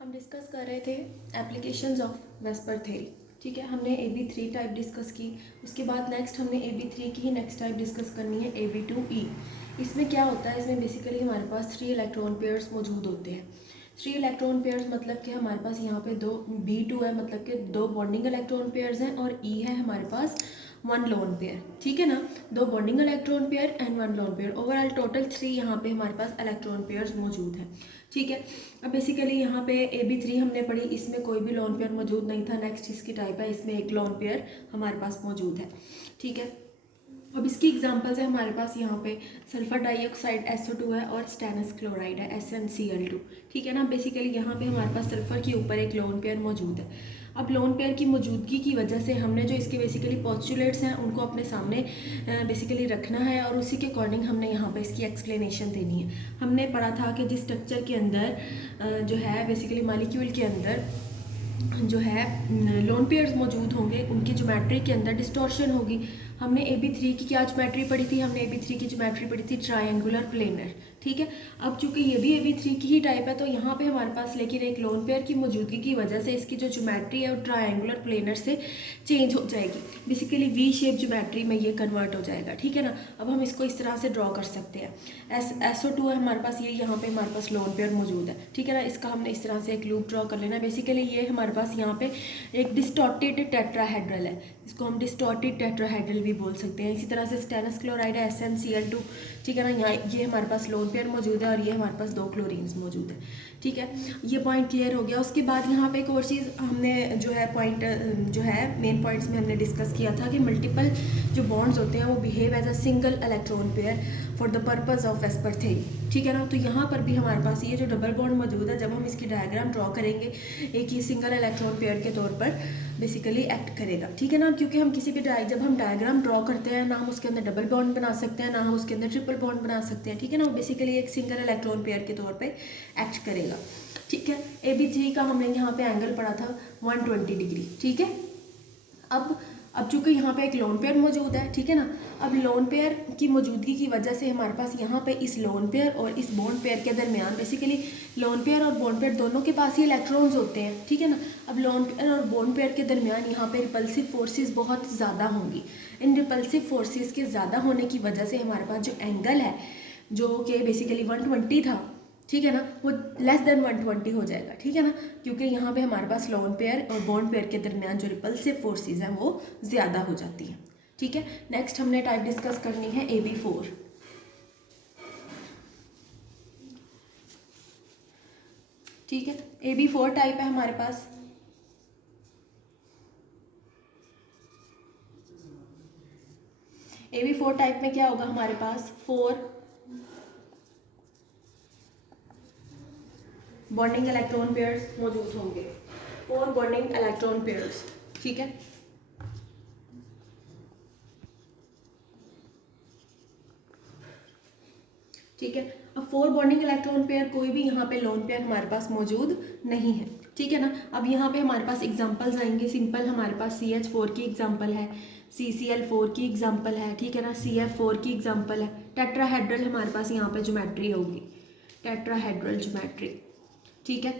हम डिस्कस कर रहे थे एप्लीकेशंस ऑफ वेस्पर थ्योरी। ठीक है, हमने AB3 टाइप डिस्कस की। उसके बाद नेक्स्ट हमने AB3 की ही नेक्स्ट टाइप डिस्कस करनी है AB2E। इसमें क्या होता है, इसमें बेसिकली हमारे पास 3 इलेक्ट्रॉन पेयर्स मौजूद होते हैं। 3 इलेक्ट्रॉन पेयर्स मतलब कि हमारे पास यहाँ पे दो B2 है, मतलब कि 2 बॉन्डिंग इलेक्ट्रॉन पेयर्स हैं, और E है हमारे पास 1 लोन पेयर। ठीक है ना, 2 bonding electron pair and 1 lone pair, overall total 3 यहाँ पे हमारे पास इलेक्ट्रॉन पेयर्स मौजूद हैं। ठीक है, अब बेसिकली यहाँ पे AB3 हमने पढ़ी, इसमें कोई भी लोन पेयर मौजूद नहीं था। नेक्स्ट इसकी टाइप है, इसमें एक लोन पेयर हमारे पास मौजूद है। ठीक है, अब इसकी एग्जांपल्स है हमारे पास यहाँ पे सल्फर डाइऑक्साइड SO2 है, और स्टेनस क्लोराइड है SnCl2। ठीक है ना, बेसिकली यहाँ पे हमारे पास सल्फर के ऊपर एक लोन पेयर मौजूद है। अब लोन पेयर की मौजूदगी की वजह से हमने जो इसके बेसिकली पोस्टुलेट्स हैं उनको अपने सामने बेसिकली रखना है, और उसी के अकॉर्डिंग हमने यहाँ पे इसकी एक्सप्लेनेशन देनी है। हमने पढ़ा था कि जिस स्ट्रक्चर के अंदर जो है बेसिकली मॉलिक्यूल के अंदर जो है लोन पेयर्स मौजूद होंगे, उनकी ज्योमेट्री के अंदर डिस्टॉर्शन होगी। हमने AB3 की क्या ज्योमेट्री पढ़ी थी, हमने AB3 की ज्योमेट्री पढ़ी थी ट्रायंगुलर प्लेनर। ठीक है, अब चूंकि ये भी AB3 की ही टाइप है, तो यहाँ पे हमारे पास लेकिन एक लोन पेयर की मौजूदगी की वजह से इसकी जो ज्योमेट्री है वो ट्रायंगुलर प्लेनर से चेंज हो जाएगी। बेसिकली V शेप ज्योमेट्री में ये कन्वर्ट हो जाएगा। ठीक है ना, अब हम इसको इस तरह से ड्रॉ कर सकते हैं। SO2 है हमारे पास, ये यहाँ पे हमारे पास लोन पेयर मौजूद है। ठीक है ना, इसका हमने इस तरह से एक लूप ड्रॉ कर लेना। बेसिकली ये हमारे पास यहाँ पे एक डिस्टॉर्टेड टेट्राहेड्रल है, इसको हम डिस्टॉर्टेड टेट्राहेड्रल भी बोल सकते हैं। इसी तरह से स्टेनस क्लोराइड है SnCl2। ठीक है ना, यहाँ ये हमारे पास लोन पेयर मौजूद है, और ये हमारे पास 2 क्लोरीन्स मौजूद है। ठीक है, ये पॉइंट क्लियर हो गया। उसके बाद यहाँ पे एक और चीज़ हमने जो है पॉइंट जो है मेन पॉइंट्स में हमने डिस्कस किया था कि मल्टीपल जो बॉन्ड्स होते हैं वो behave as a single electron pair for the purpose of VSEPR theory. ठीक है ना, तो यहाँ पर भी हमारे पास ये जो डबल बॉन्ड मौजूद है, जब हम इसकी डायग्राम ड्रॉ करेंगे एक ही सिंगल इलेक्ट्रॉन पेयर के तौर पर बेसिकली एक्ट करेगा। ठीक है ना, क्योंकि हम किसी भी जब हम डायग्राम ड्रॉ करते हैं ना हम उसके अंदर डबल बॉन्ड बना सकते हैं, ना हम उसके अंदर ट्रिपल बॉन्ड बना सकते हैं। ठीक है ना, वो बेसिकली एक सिंगल इलेक्ट्रॉन पेयर के तौर पर एक्ट करेगा। ठीक है, AB3 का हमने यहाँ पे एंगल पढ़ा था 120 डिग्री। ठीक है, अब चूंकि यहाँ पे एक लोन पेयर मौजूद है। ठीक है ना, अब लोन पेयर की मौजूदगी की वजह से हमारे पास यहाँ पे इस लोन पेयर और इस बॉन्ड पेयर के दरमियान बेसिकली लोन पेयर और बॉन्ड पेयर दोनों के पास ही इलेक्ट्रॉन्स होते हैं। ठीक है ना, अब लोन पेयर और बॉन्ड पेयर के दरमियान यहाँ पे रिपल्सिव फोर्सेस बहुत ज़्यादा होंगी। इन रिपल्सिव फोर्सेस के ज़्यादा होने की वजह से हमारे पास जो एंगल है जो कि बेसिकली 120 था, ठीक है ना, वो लेस देन 120 हो जाएगा। ठीक है ना, क्योंकि यहाँ पे हमारे पास लोन पेयर और बॉन्ड पेयर के दरमियान जो रिपल्सिव फोर्सेस हैं वो ज़्यादा हो जाती हैं। ठीक है, नेक्स्ट हमने टाइप डिस्कस करनी है AB4। ठीक है, AB4 टाइप है हमारे पास। AB4 टाइप में क्या होगा, हमारे पास 4 बॉन्डिंग इलेक्ट्रॉन पेयर्स मौजूद होंगे, 4 बॉन्डिंग इलेक्ट्रॉन पेयर्स। ठीक है, ठीक है, अब 4 बॉन्डिंग इलेक्ट्रॉन पेयर कोई भी यहाँ पे लोन पेयर हमारे पास मौजूद नहीं है। ठीक है ना, अब यहाँ पे हमारे पास एग्जांपल्स आएंगे। सिंपल हमारे पास CH4 की एग्जांपल है, CCl4 की एग्जांपल है। ठीक है ना, CF4 की एग्जांपल है। टेट्राहेड्रल हमारे पास यहाँ पे ज्योमेट्री होगी, टेट्राहेड्रल ज्योमेट्री। ठीक है,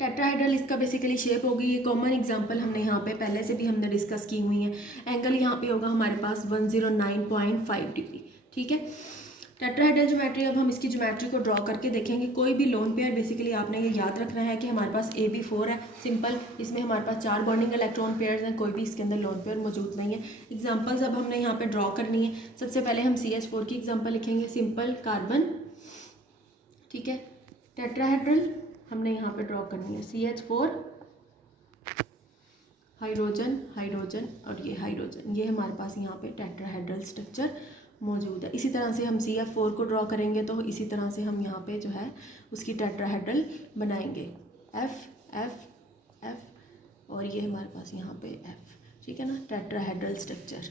टेट्राहेड्रल इसका बेसिकली शेप होगी। ये कॉमन एग्जांपल हमने यहाँ पे पहले से भी हमने डिस्कस की हुई है। एंगल यहाँ पे होगा हमारे पास 109.5 डिग्री। ठीक है, टेट्राहेड्रल ज्योमेट्री, अब हम इसकी ज्योमेट्री को ड्रॉ करके देखेंगे। कोई भी लोन पेयर बेसिकली आपने ये याद रखना है कि हमारे पास AB4 है सिंपल, इसमें हमारे पास 4 बॉन्डिंग इलेक्ट्रॉन पेयर्स हैं, कोई भी इसके अंदर लोन पेयर मौजूद नहीं है। एग्जांपल्स अब हमने यहाँ पे ड्रॉ करनी है। सबसे पहले हम CH4 की एग्जांपल लिखेंगे, सिंपल कार्बन। ठीक है, टेट्राहेड्रल हमने यहाँ पे ड्रॉ करनी है, CH4 हाइड्रोजन हाइड्रोजन और ये हाइड्रोजन, ये हमारे पास यहाँ पे टेट्राहेड्रल स्ट्रक्चर मौजूद है। इसी तरह से हम CF4 को ड्रॉ करेंगे, तो इसी तरह से हम यहाँ पे जो है उसकी टेट्राहेड्रल बनाएंगे, F F F और ये हमारे पास यहाँ पे F। ठीक है ना, टेट्राहेड्रल स्ट्रक्चर,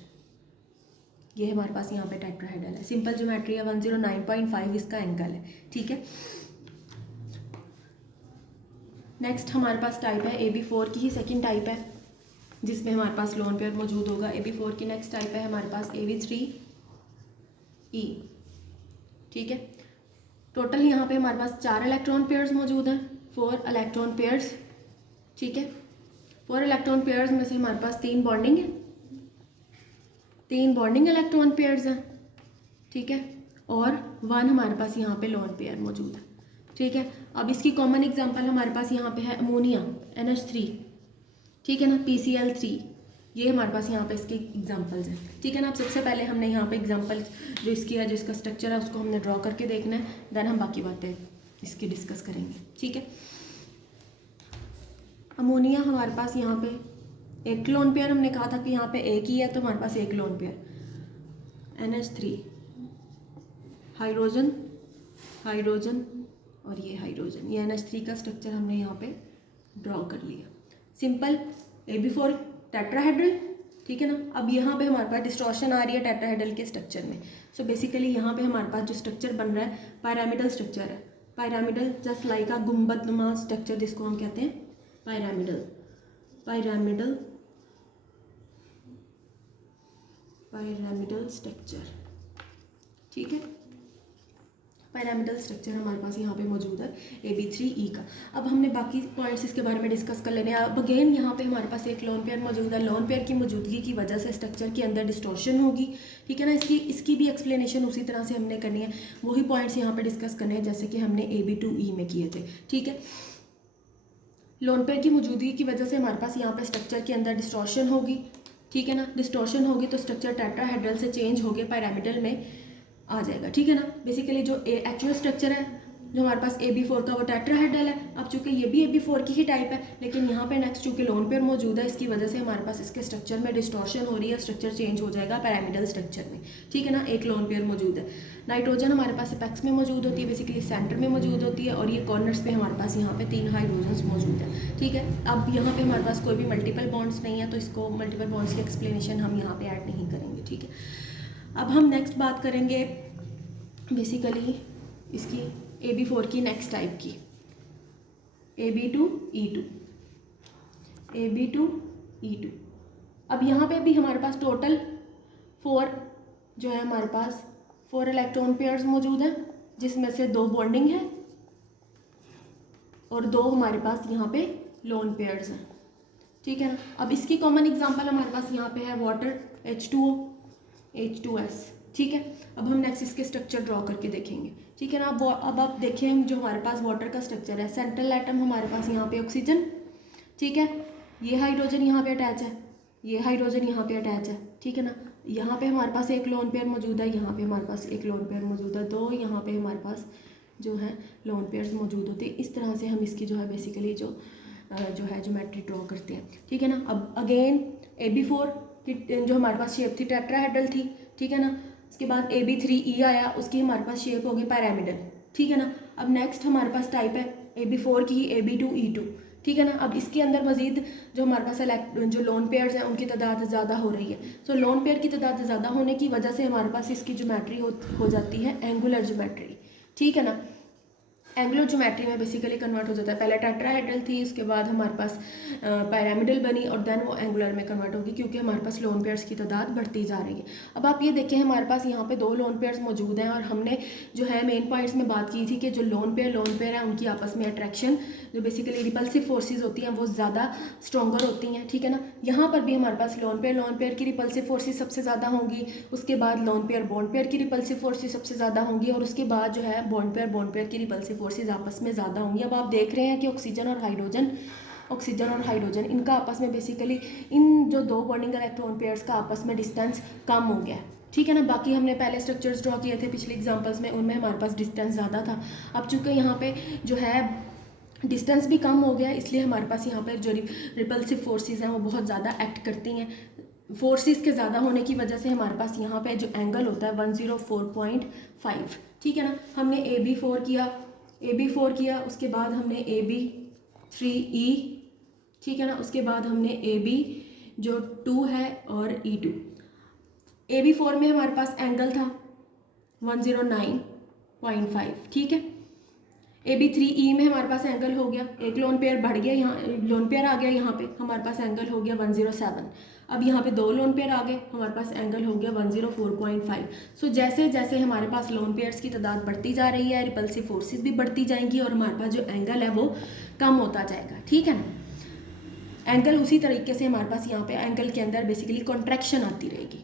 ये हमारे पास यहाँ पे टेट्राहेड्रल है। सिंपल ज्योमेट्री है, 109.5 इसका एंगल है। ठीक है, नेक्स्ट हमारे पास टाइप है AB4 की ही सेकंड टाइप है, जिसमें हमारे पास लोन पेयर मौजूद होगा। AB4 की नेक्स्ट टाइप है हमारे पास AB3E। ठीक है, टोटल यहाँ पे हमारे पास 4 इलेक्ट्रॉन पेयर्स मौजूद हैं, 4 इलेक्ट्रॉन पेयर्स, ठीक है। 4 इलेक्ट्रॉन पेयर्स में से हमारे पास 3 बॉन्डिंग है, 3 बॉन्डिंग इलेक्ट्रॉन पेयर्स हैं, ठीक है, और 1 हमारे पास यहाँ पे लोन पेयर मौजूद है, ठीक है। अब इसकी कॉमन एग्जांपल हमारे पास यहाँ पे है अमोनिया NH3, ठीक है ना, PCl3, ये हमारे पास यहाँ पे इसके एग्जांपल्स हैं, ठीक है ना। अब सबसे पहले हमने यहाँ पे एग्जांपल जो इसकी है, जिसका स्ट्रक्चर है, उसको हमने ड्रॉ करके देखना है, देन हम बाकी बातें इसकी डिस्कस करेंगे, ठीक है। अमोनिया हमारे पास यहाँ पे एक लोन पेयर, हमने कहा था कि यहाँ पे एक ही है, तो हमारे पास एक lone pair NH3, hydrogen hydrogen और ये हाइड्रोजन, ये NH3 का स्ट्रक्चर हमने यहाँ पे ड्रॉ कर लिया, सिंपल AB4 टेट्राहेड्रल, ठीक है ना। अब यहाँ पे हमारे पास डिस्टॉर्शन आ रही है टेट्राहेड्रल के स्ट्रक्चर में, सो बेसिकली यहाँ पे हमारे पास जो स्ट्रक्चर बन रहा है पिरामिडल स्ट्रक्चर है, पिरामिडल जस्ट लाइक अ गुंबदनुमा स्ट्रक्चर, जिसको हम कहते हैं पिरामिडल, पिरामिडल पिरामिडल स्ट्रक्चर, ठीक है। पिरामिडल स्ट्रक्चर हमारे पास यहाँ पे मौजूद है AB3E का। अब हमने बाकी पॉइंट्स इसके बारे में डिस्कस कर लेने हैं। अब अगेन यहाँ पे हमारे पास एक लोन पेयर मौजूद है, लोन पेयर की मौजूदगी की वजह से स्ट्रक्चर के अंदर डिस्टॉर्शन होगी, ठीक है ना। इसकी भी एक्सप्लेनेशन उसी तरह से हमने करनी है, वही पॉइंट्स यहाँ पे डिस्कस करने हैं जैसे कि हमने AB2E में किए थे, ठीक है। लोन पेयर की मौजूदगी की वजह से हमारे पास यहाँ पे स्ट्रक्चर के अंदर डिस्टॉर्शन होगी, ठीक है ना। डिस्टॉर्शन होगी तो स्ट्रक्चर टेट्राहेड्रल से चेंज होकर पिरामिडल में आ जाएगा, ठीक है ना। बेसिकली जो एक्चुअल स्ट्रक्चर है जो हमारे पास AB4 का वो टेट्राहेड्रल है। अब चूंकि ये भी AB4 की ही टाइप है, लेकिन यहाँ पे नेक्स्ट चूंकि लोन पेयर मौजूद है, इसकी वजह से हमारे पास इसके स्ट्रक्चर में डिस्टॉर्शन हो रही है, स्ट्रक्चर चेंज हो जाएगा पिरामिडल स्ट्रक्चर में, ठीक है ना। एक लोन पेयर मौजूद है। नाइट्रोजन हमारे पास एपेक्स में मौजूद होती है, बेसिकली सेंटर में मौजूद होती है, और ये कॉर्नर्स पे हमारे पास यहाँ पे 3 हाइड्रोजन्स मौजूद है, ठीक है। अब यहाँ पे हमारे पास कोई भी मल्टीपल बॉन्ड्स नहीं है, तो इसको मल्टीपल बॉन्ड्स की एक्सप्लेनेशन हम यहाँ पे ऐड नहीं करेंगे, ठीक है। अब हम नेक्स्ट बात करेंगे बेसिकली इसकी AB4 की नेक्स्ट टाइप की, AB2E2, AB2E2। अब यहाँ पे भी हमारे पास टोटल 4 जो है हमारे पास 4 इलेक्ट्रॉन पेयर्स मौजूद हैं, जिसमें से 2 बॉन्डिंग है और 2 हमारे पास यहाँ पे लोन पेयर्स हैं, ठीक है ना। अब इसकी कॉमन एग्जांपल हमारे पास यहाँ पे है वाटर H2O H2S, ठीक है। अब हम नेक्स्ट इसके स्ट्रक्चर ड्रॉ करके देखेंगे, ठीक है ना। अब आप देखें जो हमारे पास वाटर का स्ट्रक्चर है, सेंट्रल एटम हमारे पास यहाँ पे ऑक्सीजन, ठीक है। ये हाइड्रोजन यहाँ पे अटैच है, ये हाइड्रोजन यहाँ पे अटैच है, ठीक है ना। यहाँ पे हमारे पास एक लोन पेयर मौजूद है, यहाँ पे हमारे पास एक लोन पेयर मौजूद है, 2 यहाँ पे हमारे पास जो है लोन पेयर्स मौजूद होते हैं। इस तरह से हम इसकी जो है बेसिकली जो है ज्योमेट्री ड्रॉ करते हैं, ठीक है ना। अब अगेन AB4 की जो हमारे पास शेप थी टेट्राहेड्रल थी, ठीक है ना। उसके बाद AB3E आया, उसकी हमारे पास शेप होगी पिरामिडल, ठीक है ना। अब नेक्स्ट हमारे पास टाइप है AB4 की AB2E2, ठीक है ना। अब इसके अंदर मजीद जो हमारे पास जो लोन पेयर्स हैं उनकी तादाद ज़्यादा हो रही है, सो लोन पेयर की तादाद ज़्यादा होने की वजह से हमारे पास इसकी ज्योमेट्री हो जाती है एंगुलर ज्योमेट्री, ठीक है ना। एंगुलर ज्योमेट्री में बेसिकली कन्वर्ट हो जाता है, पहले टेट्राहेड्रल थी, उसके बाद हमारे पास पिरामिडल बनी और देन वो एंगुलर में कन्वर्ट होगी, क्योंकि हमारे पास लोन पेयर्स की तादाद बढ़ती जा रही है। अब आप ये देखें हमारे पास यहाँ पे 2 लोन पेयर्स मौजूद हैं, और हमने जो है मेन पॉइंट्स में बात की थी कि जो लोन पेयर है उनकी आपस में अट्रैक्शन जो बेसिकली रिपल्सिव फोर्सेज होती हैं वो ज़्यादा स्ट्रॉन्गर होती हैं, ठीक है ना। यहाँ पर भी हमारे पास लोन पेयर की रिपल्सिव फोर्सेज सबसे ज़्यादा होंगी, उसके बाद लोन पेयर बॉन्ड पेयर की रिपल्सिव फोर्सेज सबसे ज़्यादा होंगी, और उसके बाद जो है बॉन्ड पेयर की रिपल्सिव फोर्सेज आपस में ज़्यादा होंगी। अब आप देख रहे हैं कि ऑक्सीजन और हाइड्रोजन इनका आपस में बेसिकली इन जो 2 बॉन्डिंग इलेक्ट्रॉन पेयर्स का आपस में डिस्टेंस कम हो गया, ठीक है ना। बाकी हमने पहले स्ट्रक्चर्स ड्रॉ किए थे पिछले एग्जांपल्स में, उनमें हमारे पास डिस्टेंस ज़्यादा था। अब चूँकि यहाँ पे जो है डिस्टेंस भी कम हो गया, इसलिए हमारे पास यहाँ पर जो रिपल्सिव फोर्सेज हैं वो बहुत ज़्यादा एक्ट करती हैं। फोर्सेस के ज़्यादा होने की वजह से हमारे पास यहाँ पे जो एंगल होता है 104.5, ठीक है ना। हमने AB4 किया, उसके बाद हमने AB3E, ठीक है ना, उसके बाद हमने AB जो 2 है और E2। AB4 में हमारे पास एंगल था 109.5, ठीक है। AB3E में हमारे पास एंगल हो गया, एक लोन पेयर बढ़ गया, यहाँ लोन पेयर आ गया, यहाँ पे हमारे पास एंगल हो गया 107। अब यहाँ पे 2 लोन पेयर आ गए, हमारे पास एंगल हो गया 104.5। सो जैसे जैसे हमारे पास लोन पेयर्स की तादाद बढ़ती जा रही है, रिपल्सिव फोर्सेस भी बढ़ती जाएंगी और हमारे पास जो एंगल है वो कम होता जाएगा, ठीक है ना। एंगल उसी तरीके से हमारे पास यहाँ पे एंगल के अंदर बेसिकली कॉन्ट्रैक्शन आती रहेगी।